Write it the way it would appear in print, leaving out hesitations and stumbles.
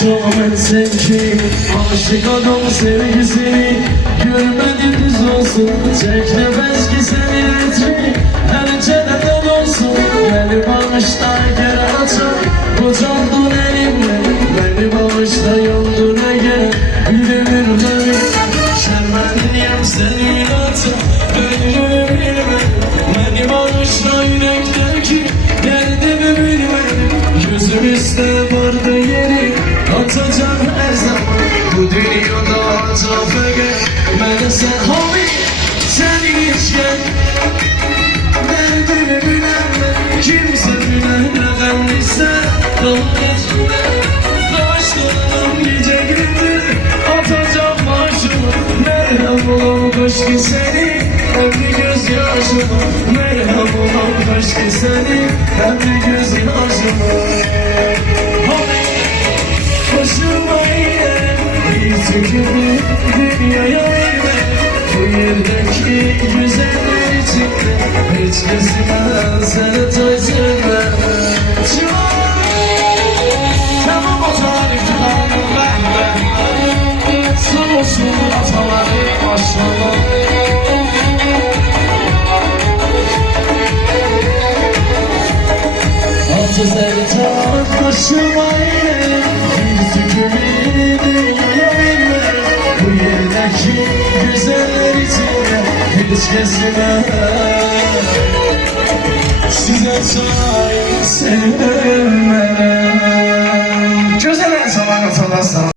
Tamamen sevgi, aşık adam sevgisini görmedi düz olsun. Çek nefes ki senin etri her çeneden olsun. Beni bağışla geri açar, kocandın elimle. Beni bağışla yoldun Ege, bilir beni. Şermenliyim senin atı, öldüğünü bilmem. Beni bağışla yürekteki derdimi bilmem. Gözümüzde vardı yeri, atacağım her zaman. Bu dünyada acaba gel, ben sen hobi, sen hiç gel. Derdimi bilemem, kimse bilemem ise. Doğrusuna, başlarım gece gitti. Atacağım başımı, merhaba olan aşkı seni. Hem de gözyaşımı, merhaba olan aşkı seni. Hem de gözyaşımı. Başıma yine bir tükürü dünyaya verme. Bu yerdeki güzeller içinde hiç gözüme sana tozuma. Tamam o tariflerim ben. Sağ olsun ataları maşallah. Altı zeytan başıma yine bir tükürü dünyaya verme. Bu yerdeki güzeller içinde hiç gezme. Size sahip sevmem. Güzel zaman hatırlasam.